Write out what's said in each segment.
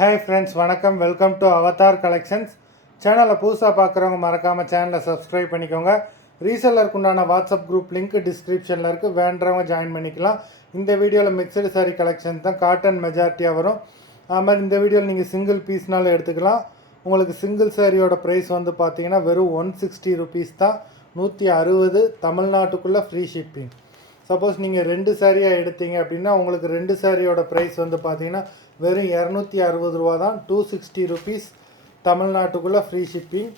Hi friends, வணக்கம். Welcome to Avatar collections. சேனலை புதுசாக பார்க்குறவங்க மறக்காமல் சேனலை சப்ஸ்கிரைப் பண்ணிக்கோங்க. ரீசெல்லருக்கு உண்டான வாட்ஸ்அப் குரூப் லிங்க் டிஸ்கிரிப்ஷனில் இருக்குது, வேண்டவங்க ஜாயின் பண்ணிக்கலாம். இந்த வீடியோவில் மிக்சடு சாரீ கலெக்ஷன் தான், காட்டன் மெஜாரிட்டியாக வரும். அது மாதிரி இந்த வீடியோவில் நீங்கள் சிங்கிள் பீஸ்னாலும் எடுத்துக்கலாம். உங்களுக்கு சிங்கிள் சாரியோட ப்ரைஸ் வந்து பார்த்தீங்கன்னா வெறும் 160 ருபீஸ் தான். 160 தமிழ்நாட்டுக்குள்ளே ஃப்ரீ ஷிப்பிங். சப்போஸ் நீங்கள் 2 சாரியாக எடுத்தீங்க அப்படின்னா உங்களுக்கு 2 சாரியோட ப்ரைஸ் வந்து பார்த்தீங்கன்னா வெறும் 260 ரூபா தான். 260 ருபீஸ் தமிழ்நாட்டுக்குள்ளே ஃப்ரீ ஷிப்பிங்.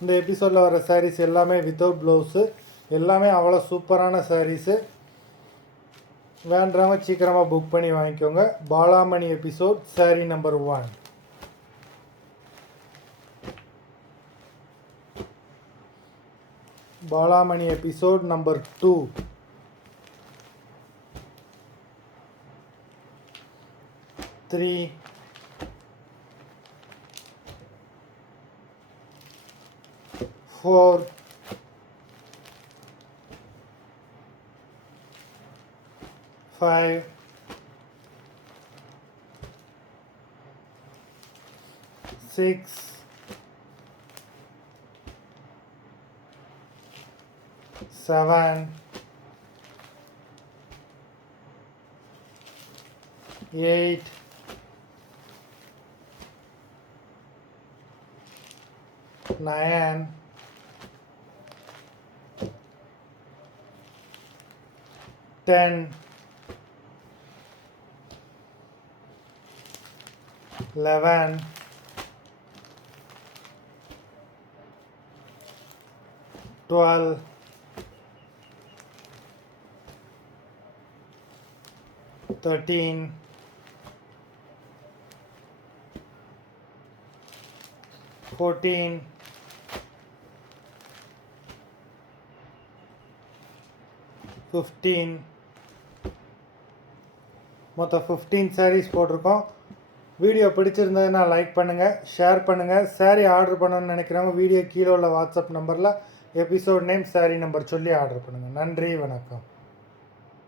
இந்த எபிசோடில் வர சாரீஸ் எல்லாமே வித்தவுட் ப்ளவுஸு, எல்லாமே அவ்வளோ சூப்பரான சாரீஸு. வேண்டவங்க சீக்கிரமாக புக் பண்ணி வாங்கிக்கோங்க. Balamani episode sari number 1. Balamani episode number 2. 3, 4, 5, 6, 7, 8, 9, 10, 11, 12, 13, 14, 15. மொத்தம் 15 சாரீஸ் போட்டிருக்கோம். வீடியோ பிடிச்சிருந்ததுன்னா லைக் பண்ணுங்கள், ஷேர் பண்ணுங்கள். சாரீ ஆர்டர் பண்ணணும்னு நினைக்கிறவங்க வீடியோ கீழே உள்ள வாட்ஸ்அப் நம்பரில் எபிசோட் நேம், சாரீ நம்பர் சொல்லி ஆர்டர் பண்ணுங்கள். நன்றி, வணக்கம்.